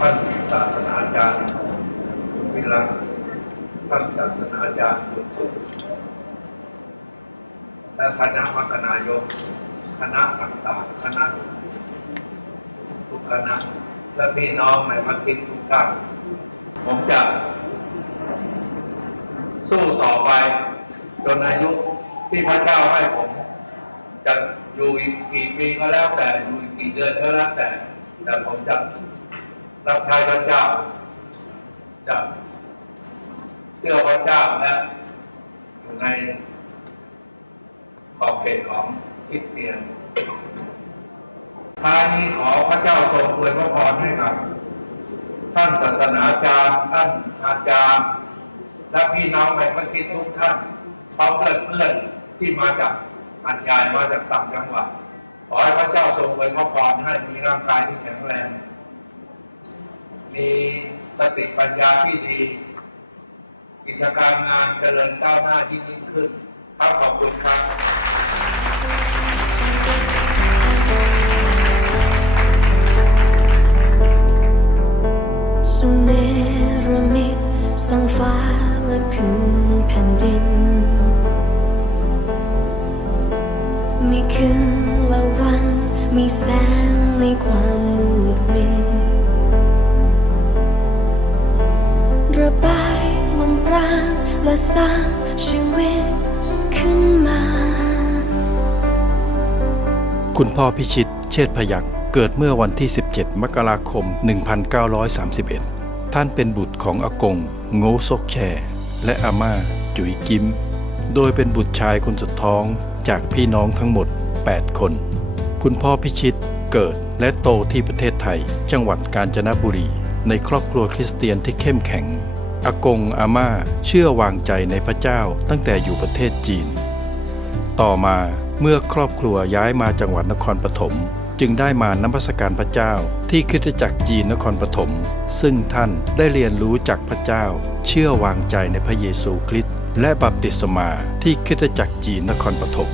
ท่านศาสนาจารย์วิรัตท่านศาสนาจารย์บุญสุขและคณะมรรคนายก คณะต่างๆคณะทุกคณะและพี่น้องในมัธยทุกท่านผมจะ สู้ต่อไป จนอายุที่พระเจ้าให้ผม จะอยู่อีกกี่ปีก็แล้วแต่อยู่กกี่เดือนก็แล้วแต่ แต่ผมจะ รับใช้พระเจ้าจะเชื่อพระเจ้าและอยู่ในขอบเขตของคริสเตียนท้ายนี้ขอพระเจ้าทรงอวยพระพรให้กับ ท่านศาสนาจารย์ ท่านอาจารย์ และพี่น้องในพระคิดทุกท่านพร้อมเพื่อนเพื่อนที่มาจากอันยายมาจากต่างจังหวัดขอให้พระเจ้าทรงอวยพระพรให้มีร่างกายที่แข็งแรง มีสติปัญญาที่ดี กิจการงานเจริญก้าวหน้ายิ่งยิ่งขึ้น ครับขอบคุณครับสุเนรมิตสร้างฟ้าและพื้นแผ่นดิน มีคืนและวัน มีแสงในความมืดมิด และสร้างชีวิตขึ้นมา คุณพ่อพิชิต เชษพยักษ์เกิดเมื่อวันที่ 17 มกราคม 1931 ท่านเป็นบุตรของอากงโงซกแชและอาม่า จุ๋ยกิม โดยเป็นบุตรชายคนสุดท้องจากพี่น้องทั้งหมด 8 คน คุณพ่อพิชิตเกิดและโตที่ประเทศไทย จังหวัดกาญจนบุรี ในครอบครัวคริสเตียนที่เข้มแข็ง อากงอาม่าเชื่อวางใจในพระเจ้าตั้งแต่อยู่ประเทศจีน ต่อมาเมื่อครอบครัวย้ายมาจังหวัดนครปฐมจึงได้มานมัสการพระเจ้าที่คริสตจักรจีนนครปฐมซึ่งท่านได้เรียนรู้จากพระเจ้า เชื่อวางใจในพระเยซูคริสต์และบัพติศมาที่คริสตจักรจีนนครปฐม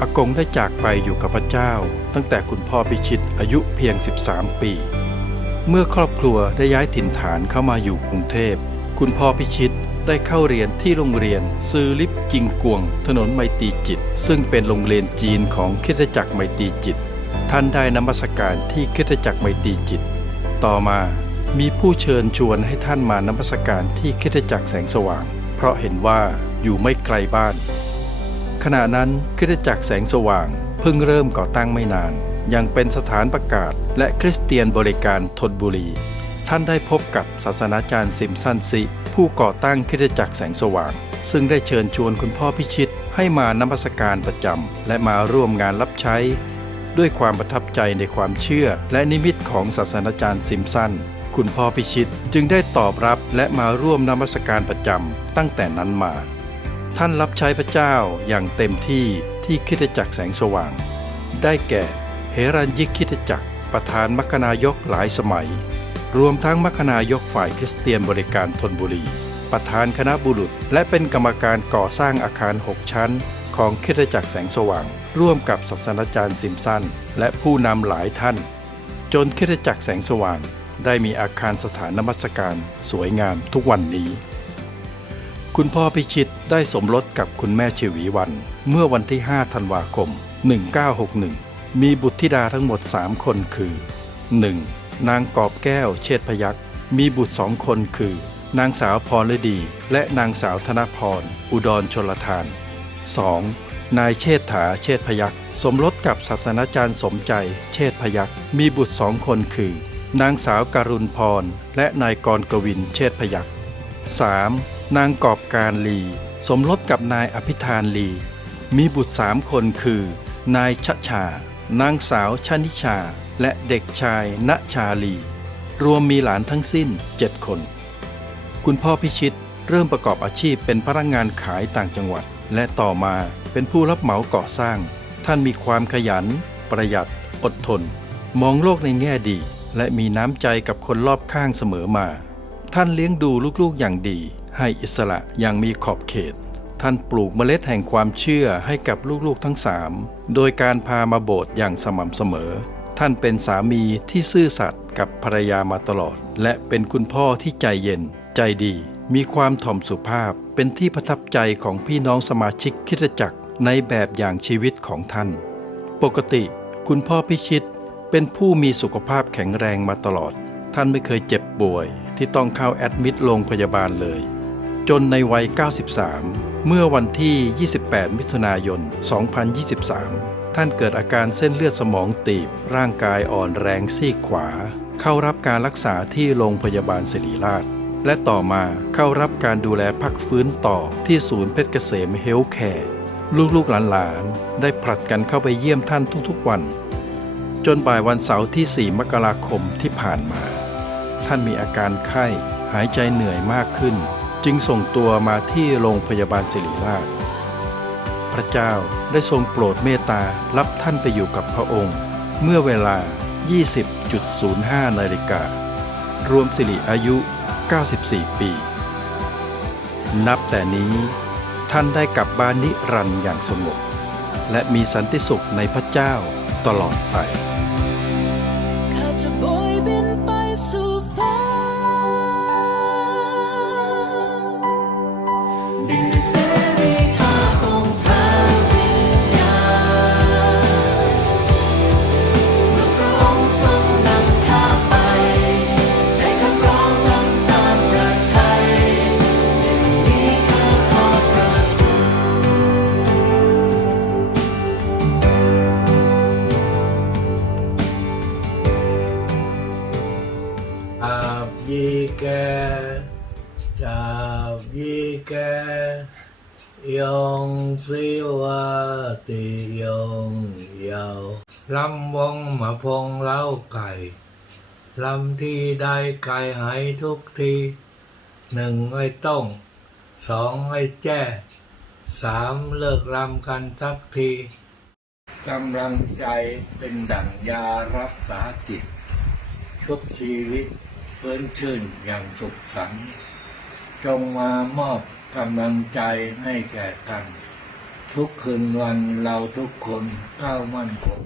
อากงได้จากไปอยู่กับพระเจ้า ตั้งแต่คุณพ่อพิชิตอายุเพียง 13 ปี เมื่อครอบครัวได้ย้ายถิ่นฐานเข้ามาอยู่กรุงเทพ คุณพ่อพิชิตได้เข้าเรียนที่โรงเรียนซือลิปจิงกวง ถนนไมตรีจิต ซึ่งเป็นโรงเรียนจีนของคิตจักรไมตรีจิต ท่านได้นมัสการที่คิตจักรไมตรีจิต ต่อมามีผู้เชิญชวนให้ท่านมานมัสการที่คิตจักรแสงสว่าง เพราะเห็นว่าอยู่ไม่ไกลบ้าน ขณะนั้นคิตจักรแสงสว่าง เพิ่งเริ่มก่อตั้งไม่นาน ยังเป็นสถานประกาศและคริสเตียนบริการทนบุรี ท่านได้พบกับศาสนาจารย์ซิมสันซิผู้ก่อตั้งคริสตจักรแสงสว่าง ซึ่งได้เชิญชวนคุณพ่อพิชิตให้มานมัสการประจำและมาร่วมงานรับใช้ ด้วยความประทับใจในความเชื่อ และนิมิตของศาสนาจารย์ซิมสันคุณพ่อพิชิตจึงได้ตอบรับและมาร่วมนมัสการประจำตั้งแต่นั้นมา ท่านรับใช้พระเจ้าอย่างเต็มที่ที่คริสตจักรแสงสว่าง ได้แก่ เฮรัญยิกคริสตจักรประธานมัคคณายกหลายสมัย รวมทั้งมัคณายกฝ่ายคริสเตียนบริการทนบุรี ประธานคณะบุรุษ และเป็นกรรมการก่อสร้างอาคาร 6 ชั้น ของคริตจักรแสงสว่าง ร่วมกับศาสนาจารย์ซิมสันและผู้นำหลายท่าน จนคริตจักรแสงสว่าง ได้มีอาคารสถานนมัสการ สวยงามทุกวันนี้ คุณพ่อพิชิตได้สมรสกับคุณแม่ชวีวัน เมื่อวันที่ 5 ธันวาคม 1961 มีบุตรธิดาทั้งหมด 3 คนคือ 1. นางกอบแก้วเชษพยักษ์มีบุตรสองคนคือ นางสาวพรฤดี และนางสาวธนพร อุดรชนลทาน 2. นายเชษฐาเชษพยักษ์สมรสกับศาสนาจารย์สมใจ เชษพยักษ์มีบุตรสองคนคือ นางสาวการุณพร และนายกรกวินเชษพยักษ์ 3. นางกอบการลี สมรสกับนายอภิธานลี มีบุตรสามคนคือ นายชะชา นางสาวชนิชา และเด็กชายณชาลี รวมมีหลานทั้งสิ้น 7 คน คุณพ่อพิชิตเริ่มประกอบอาชีพเป็นพนักงานขายต่างจังหวัด และต่อมาเป็นผู้รับเหมาก่อสร้าง ท่านมีความขยัน ประหยัด อดทน มองโลกในแง่ดี และมีน้ำใจกับคนรอบข้างเสมอมา ท่านเลี้ยงดูลูกๆอย่างดี ให้อิสระอย่างมีขอบเขต ท่านปลูกเมล็ดแห่งความเชื่อให้กับลูกๆทั้งสามโดยการพามาโบสถ์อย่างสม่ำเสมอ ท่านเป็นสามีที่ซื่อสัตย์กับภรรยามาตลอด และเป็นคุณพ่อที่ใจเย็น ใจดี มีความถ่อมสุภาพ เป็นที่ประทับใจของพี่น้องสมาชิกคิดจักรในแบบอย่างชีวิตของท่าน ปกติ คุณพ่อพิชิตเป็นผู้มีสุขภาพแข็งแรงมาตลอด ท่านไม่เคยเจ็บป่วย ที่ต้องเข้าแอดมิดโรงพยาบาลเลย จนในวัย 93 เมื่อวันที่ 28 มิถุนายน 2023 ท่านเกิดอาการเส้นเลือดสมองตีบ ร่างกายอ่อนแรงซีกขวา เข้ารับการรักษาที่โรงพยาบาลศิริราช และต่อมาเข้ารับการดูแลพักฟื้นต่อที่ศูนย์เพชรเกษมเฮลท์แคร์ลูกๆหลานๆ ได้ผลัดกันเข้าไปเยี่ยมท่านทุกๆวัน จนบ่ายวันเสาร์ที่ 4 มกราคมที่ผ่านมา ท่านมีอาการไข้หายใจเหนื่อยมากขึ้น จึงส่งตัวมาที่โรงพยาบาลศิริราช พระเจ้าได้ทรงโปรดเมตตารับท่านไปอยู่กับพระองค์ เมื่อเวลา 20.05 นาฬิกา รวมสิริอายุ 94 ปี นับแต่นี้ท่านได้กลับบ้านนิรันดร์อย่างสงบและมีสันติสุขในพระเจ้าตลอดไป ยีแกจาบยีแกยงสิวาติยองยาวลำวงมาพงเล้าไก่ลำที่ได้ไก่หายทุกทีหนึ่งไอ้ต้องสองไอ้แจ้สามเลิกลำกันสักทีกำลังใจเป็นดั่งยารักษาจิตชุบชีวิต เพื่อนชื่นอย่างสุขสันต์จงมามอบกำลังใจให้แก่กัน ทุกคืนวันเราทุกคนก้าวมั่นคง